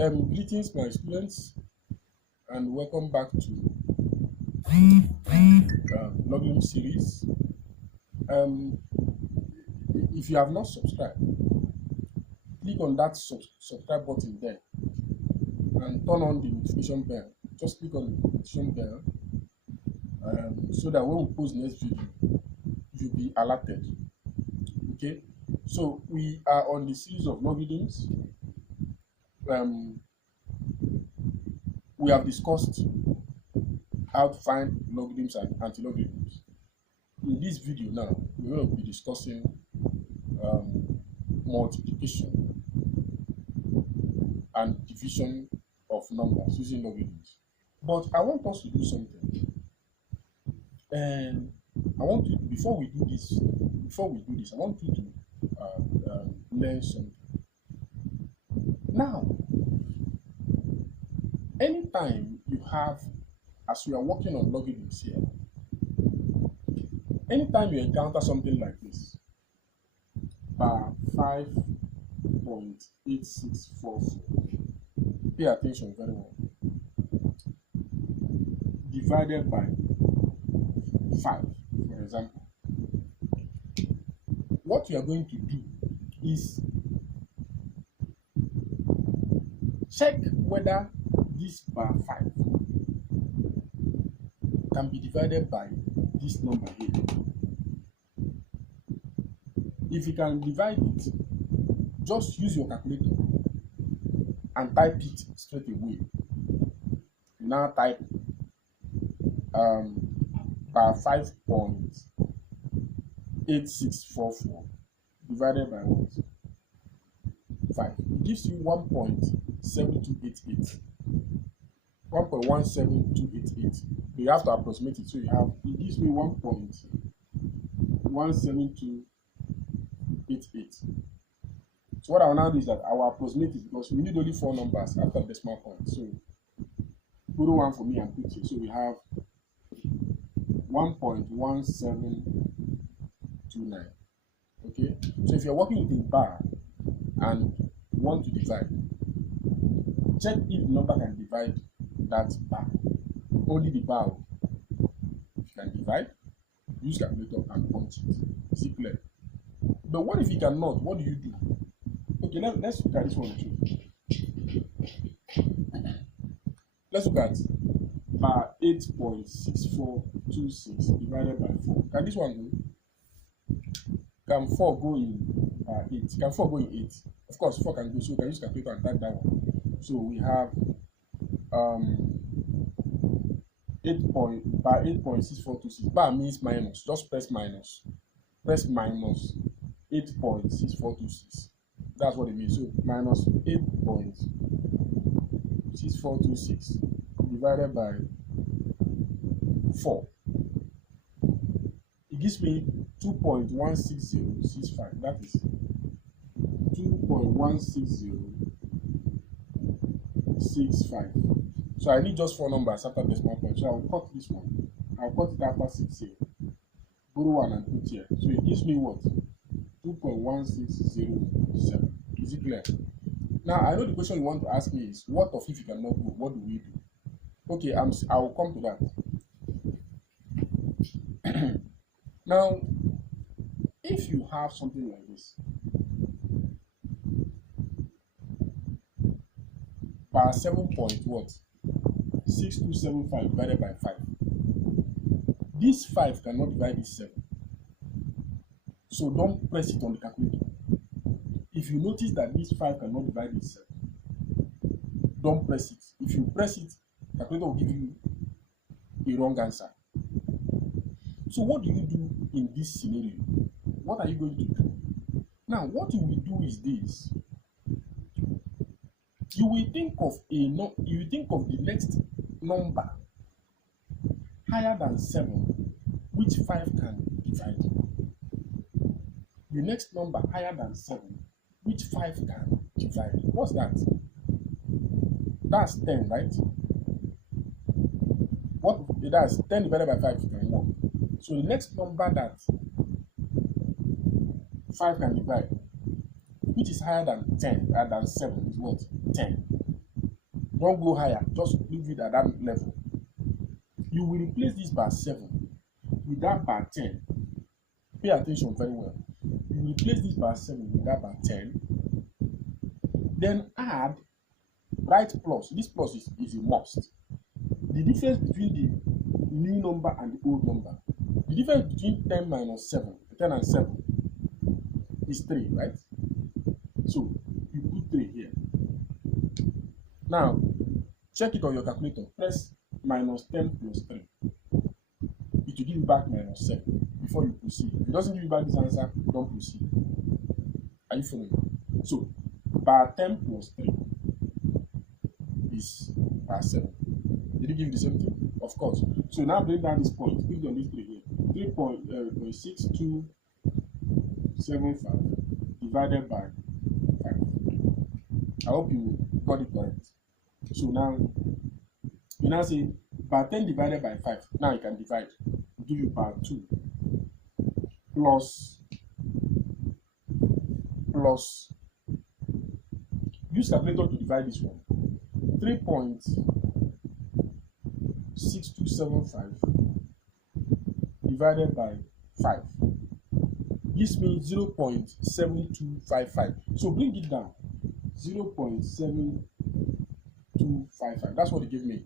Greetings, my students, and welcome back to logging series. Um, if you have not subscribed, click on that subscribe button there and turn on the notification bell. Just click on the notification bell so that when we post next video, you'll be alerted. Okay, so we are on the series of logarithms. We have discussed how to find logarithms and anti-logarithms. In this video now, we're going to be discussing multiplication and division of numbers using logarithms. But I want us to do something, and I want you, before we do this, I want you to learn something. Now, anytime you have, as we are working on logarithms here, anytime you encounter something like this, bar 5.8644, pay attention very well, divided by 5, for example, what you are going to do is check whether this bar 5 can be divided by this number here. If you can divide it, just use your calculator and type it straight away. You now type bar 5.8644 divided by what? 5. It gives you 1.7288. 1.17288. You have to approximate it, so it gives me 1.17288. So what I will now do is that I will approximate it, because we need only 4 numbers after decimal point. So borrow 1 for me and put here. So we have 1.1729. Okay, so if you're working with a bar and want to divide, check if the number can divide that bar. Only the bar. If you can divide, use calculator and punch it. Is it clear? But what if you cannot? What do you do? Okay, let's look at this one too. Let's look at bar 8.6426 divided by 4. Can this one go? Can 4 go in 8? Can 4 go in 8? Of course, 4 can go, so we can use calculator and type that one. So we have 8.6426. Bar means minus. Just press minus. Press minus 8.6426. That's what it means. So minus 8.6426 divided by 4. It gives me 2.16065. That is 2.16065. So I need just 4 numbers after decimal point. So I'll cut this one. I'll cut it after 6 here. Borrow 1 and put here. So it gives me what? 2.1607. Is it clear? Now I know the question you want to ask me is, what of if you cannot go? What do we do? Okay, I will come to that. Now, if you have something like this, bar 7.6275 divided by 5. This 5 cannot divide this 7. So don't press it on the calculator. If you notice that this 5 cannot divide this 7, don't press it. If you press it, the calculator will give you a wrong answer. So what do you do in this scenario? What are you going to do? Now, what you will do is this. You will think of the next number higher than 7, which 5 can divide. The next number higher than 7, which 5 can divide. What's that? That's 10, right? What? That's 10 divided by 5 can work. So the next number that 5 can divide, which is higher than 10, than 7, is what? 10. Don't go higher, just leave it at that level. You will replace this bar 7 with that bar 10. Pay attention very well. You will replace this bar 7 with that bar 10. Then add, write plus. This plus is a must. The difference between the new number and the old number. The difference between 10 minus 7, 10 and 7 is 3, right? So you put 3 here. Now, check it on your calculator. Press minus 10 plus 3. It will give you back minus 7 before you proceed. If it doesn't give you back this answer, don't proceed. Are you following? So, bar 10 plus 3 is bar 7. Did it give you the same thing? Of course. So now bring down this point. Put it on this 3 here. 3.6275 divided by 5. I hope you got it correct. So now, you now say bar 10 divided by 5. Now you can divide. It'll give you bar 2 plus use calculator to divide this one. 3.6275 divided by 5 gives me 0.7255. So bring it down. 0.7255. That's what it gave me.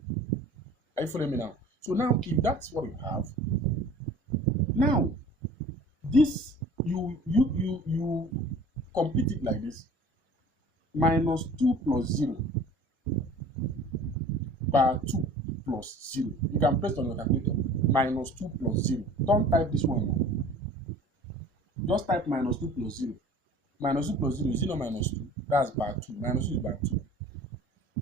Are you following me now? So now, if that's what you have, now this you complete it like this. Minus 2 plus 0 bar 2 plus 0. You can press on your calculator. Minus 2 plus 0. Don't type this one now. Just type minus 2 plus 0. Minus 2 plus 0, is it not minus 2? That's bar 2. Minus 2 is bar 2.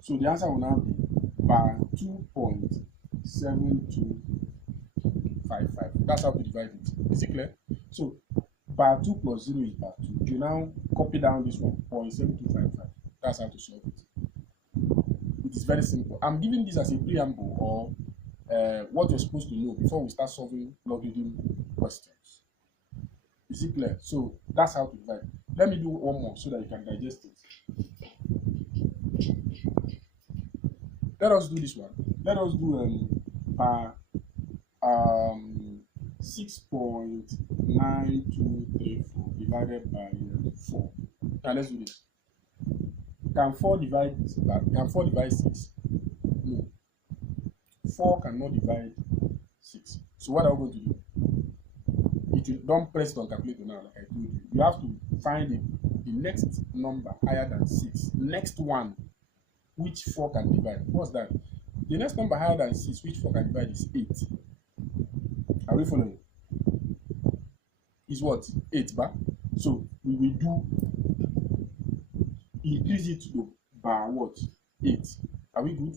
So the answer will now be bar 2.7255. That's how to divide it. Is it clear? So bar 2 plus 0 is bar 2. You now copy down this one, 0.7255. That's how to solve it. It is very simple. I'm giving this as a preamble or what you're supposed to know before we start solving logarithm questions. Is it clear? So that's how to divide. Let me do one more so that you can digest it. Let us do this one. Let us do bar 6.9234 divided by 4. Now let's do this. Can 4 divide 6? No. 4 cannot divide 6. So what are we going to do? Don't press it on calculator now, like I told you. You have to find the next number higher than 6. Next one, which 4 can divide. What's that? The next number higher than 6, which 4 can divide, is 8. Are we following? Is what? 8 bar. So we will do increase it to bar what? 8. Are we good?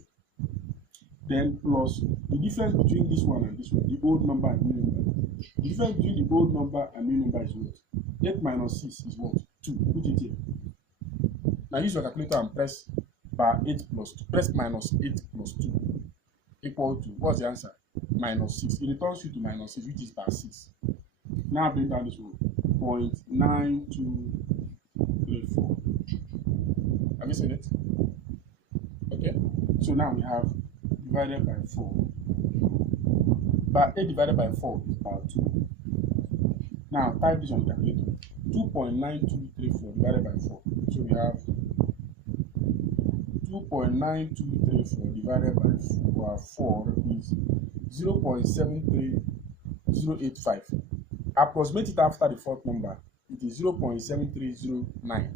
Then plus the difference between this one and this one, the old number and new number. The difference between the old number and new number is what? 8 minus 6 is what? 2. Put it here. Now use your calculator and press bar 8 plus 2. Press minus 8 plus 2 equal to, what's the answer? Minus 6. It returns you to minus 6, which is bar 6. Now bring down this one. 0.9234. Have you seen it? Okay. So now we have divided by 4. Bar 8 divided by 4 is bar 2. Now type this on the calculator. 2.9234 divided by 4. So we have 2.9234 divided by 4 is 0.73085. Approximate it after the fourth number. It is 0.7309.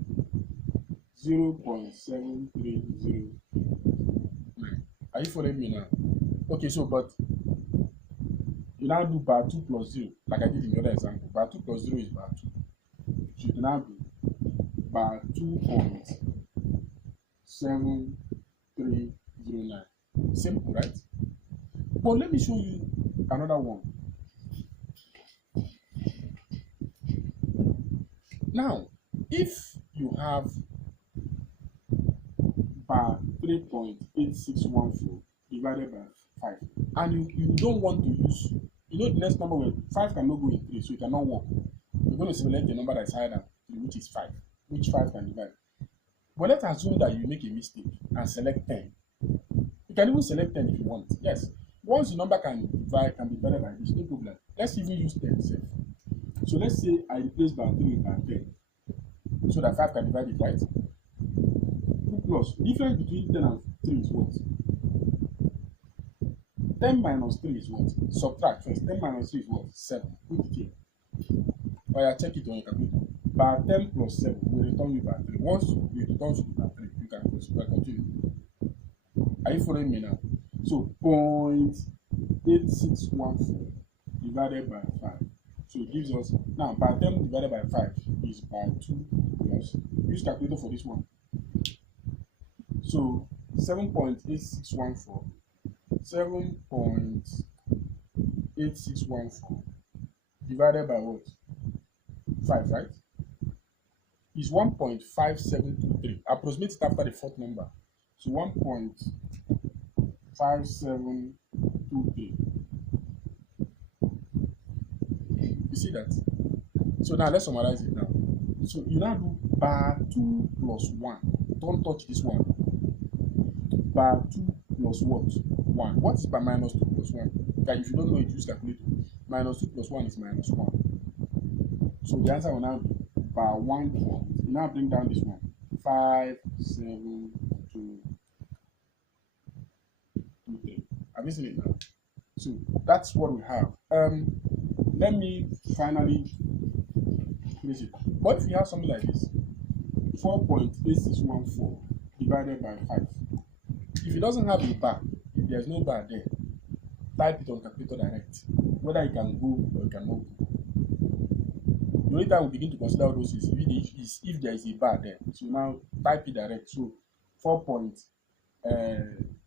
0.7309. Are you following me now? Okay, so but you now do bar 2 plus 0, like I did in the other example. Bar 2 plus 0 is bar 2. So you now do bar 2.7309. Simple, right? But let me show you another one. Now, if you have bar 3.8614 divided by 5, and you don't want to use, the next number where 5 cannot go in 3, so it cannot work. You're going to select a number that is higher than 3, which is 5, which 5 can divide. But let's assume that you make a mistake and select 10. You can even select 10 if you want. Yes. Once the number can be divided by this, no problem. Let's even use 10 itself. So let's say I replace by 3 by 10 so that 5 can divide it, right? 2 plus. Difference between 10 and 3 is what? 10 minus 3 is what? Subtract first. 10 minus 3 is what? 7. Put it here. Or you check it on your calculator. By 10 plus 7 will return you by 3. Once it returns you by 3, you can continue. Are you following me now? So 0.8614 divided by 5. So it gives us, now by 10 divided by 5 is by 2 plus, use calculator for this one. So 7.8614, 7.8614 divided by what? 5, right? Is 1.5723. Approximate it after the fourth number. So 1.5723. You see that? So now let's summarize it now. So you now do bar 2 plus 1. Don't touch this one. Bar 2 plus what? 1. What is bar minus 2 plus 1? Okay, if you don't know it, use calculator. Minus 2 plus 1 is minus 1. So the answer will now be bar 1 point. You now bring down this one. 57223. Have you seen it now? So that's what we have. Let me finally finish it. What if you have something like this? 4.8614 divided by 5. If it doesn't have a bar, if there's no bar there, type it on calculator direct. Whether it can go or it cannot go. The only time we begin to consider all those is if there is a bar there. So now type it direct. So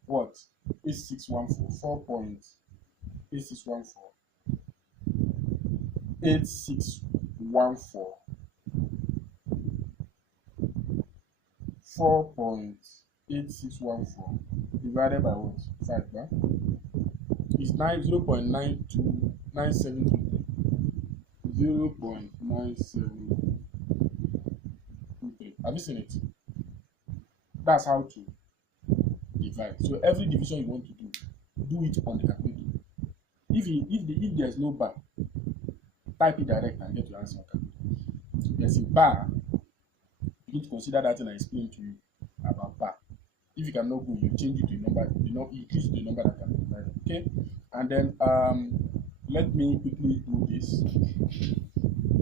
8614, 4.8614, 8614, 4.8614 divided by what? 5, right? Is 0.929723. 0.9723. Have you seen it? That's how to divide. So every division you want to do it on the calculator. If there's no bar, type it direct and get your answer on calculator. If there's a bar, you need to consider that and I explained to you about bar. If you cannot go, you change it to a number, you increase the number that can be divided. Okay? And then let me quickly do this.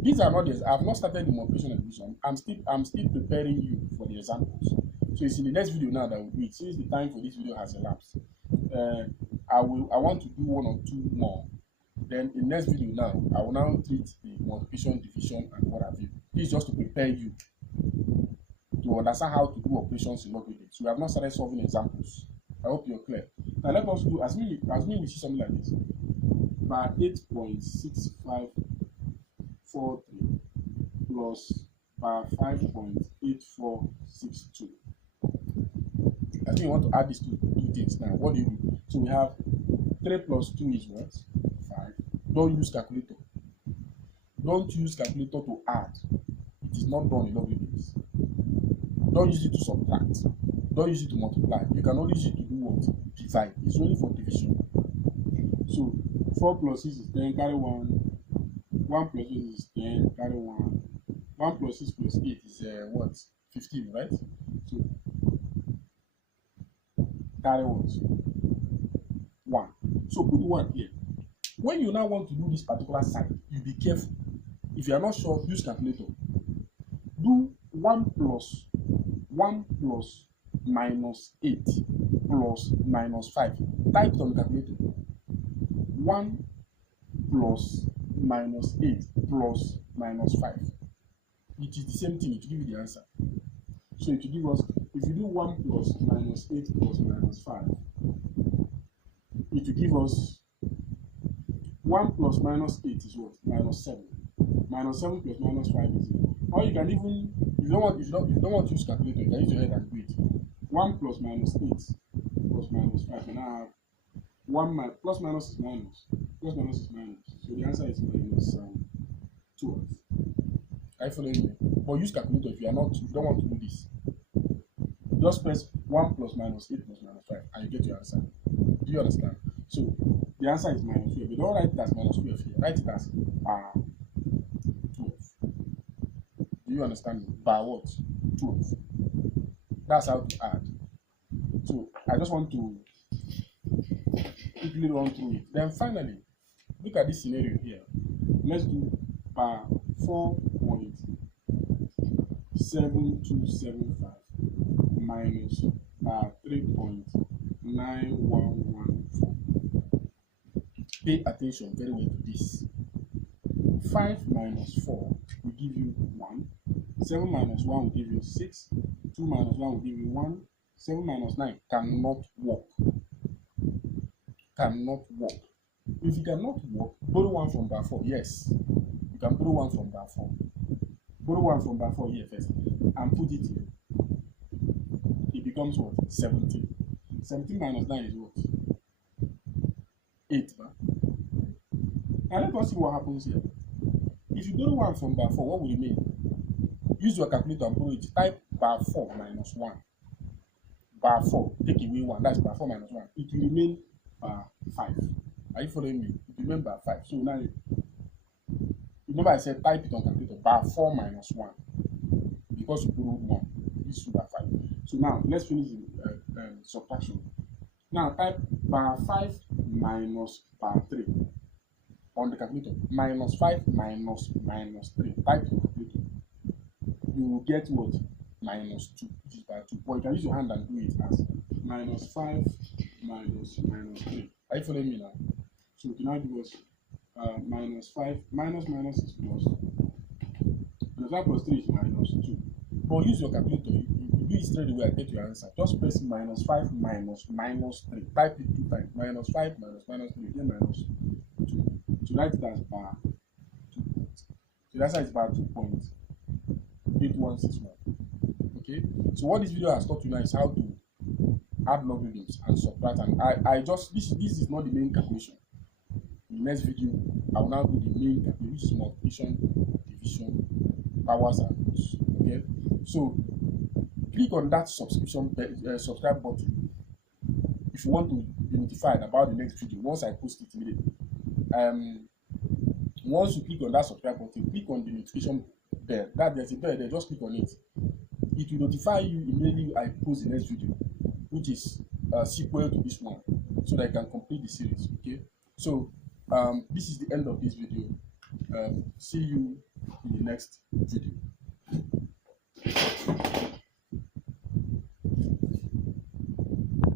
These are not this. I have not started the multiplication and division. I'm still preparing you for the examples. So it's in the next video now that we'll do it. Since the time for this video has elapsed, I want to do 1 or 2 more. Then in the next video now, I will now treat the multiplication, division, and what have you. This is just to prepare you to understand how to do operations in logarithms. So we have not started solving examples. I hope you're clear. Now let us do as we see something like this. By 8.6543 plus by 5.8462. I think you want to add these two things now. What do you do? So we have 3 plus 2 is what? 5. Don't use calculator. Don't use calculator to add. It is not done in logarithms. Don't use it to subtract. Don't use it to multiply. You can only use it to do what? Divide. It's only for division. So 4 plus 6 is 10, carry 1. 1 plus 6 is 10, carry 1. 1 plus 6 plus 8 is what? 15, right? So carry what? 1. So put 1 here. When you now want to do this particular side, you be careful. If you are not sure, use calculator. Do 1 plus minus 8 plus minus 5. Type it on the calculator. 1 plus minus 8 plus minus 5. It is the same thing. It will give you the answer. So it will give us, if you do 1 plus minus 8 plus minus 5, it will give us 1 plus minus 8 is what? Minus 7. Minus 7 plus minus 5 is 0. Or you can even, if you don't want to use calculator, you can use your head and do it. 1 plus minus 8 plus minus 5. And now have 1 plus minus is minus. Plus minus is minus. So the answer is minus 12. Are you following me? But use calculator if you don't want to do this. Just press 1 plus minus 8 plus minus 5 and you get your answer. Do you understand? So the answer is minus 12. You don't write it as minus 12 here. Write it as bar 12. Do you understand me? Bar what? 12. That's how to add. So I just want to quickly run through it. Then finally, look at this scenario here. Let's do bar 4.7275 minus 3.9114. Pay attention very well to this. 5 minus 4 will give you 1. 7 minus 1 will give you 6. 2 minus 1 will give you 1. 7 minus 9 cannot work. Cannot work. If you cannot work, borrow 1 from bar 4. Yes, you can borrow 1 from bar 4. Borrow 1 from bar 4 here first and put it here. It becomes what? 17. 17 minus 9 is what? 8. Now let us see what happens here. If you borrow 1 from bar 4, what will remain? Use your calculator and borrow it. Type bar 4 minus 1. Bar 4, take away 1. That's bar 4 minus 1. It will remain bar 5. Are you following me? It will remain bar 5. So now, remember I said type it on calculator. Bar 4 minus 1. Because you borrowed 1. This is bar 5. So now, let's finish the subtraction. Now type bar 5 minus bar 3 on the calculator. Minus 5 minus 3. Type the calculator. You will get what? Minus 2, which is bar 2. Or you can use your hand and do it as minus 5 minus 3. Are you following me now? So you can now give us minus 5 minus is plus. Minus 5 plus 3 is minus 2. But use your calculator. You do it straight away and get your answer. Just press minus 5 minus 3. Type it 2 times. Minus 5 minus 3. Then minus 2. So write it as bar 2 points. So the answer is bar 2.8161. Okay. So what this video has taught you now is how to add logarithms and subtract. And I just this is not the main calculation. In the next video, I will now do the main calculation, which is multiplication, division, powers, and roots. Okay. So click on that subscribe button if you want to be notified about the next video once I post it immediately. Once you click on that subscribe button, click on the notification bell. There's a bell there, just click on it. It will notify you immediately I post the next video, which is sequel to this one, so that I can complete the series. Okay. So this is the end of this video. See you in the next video.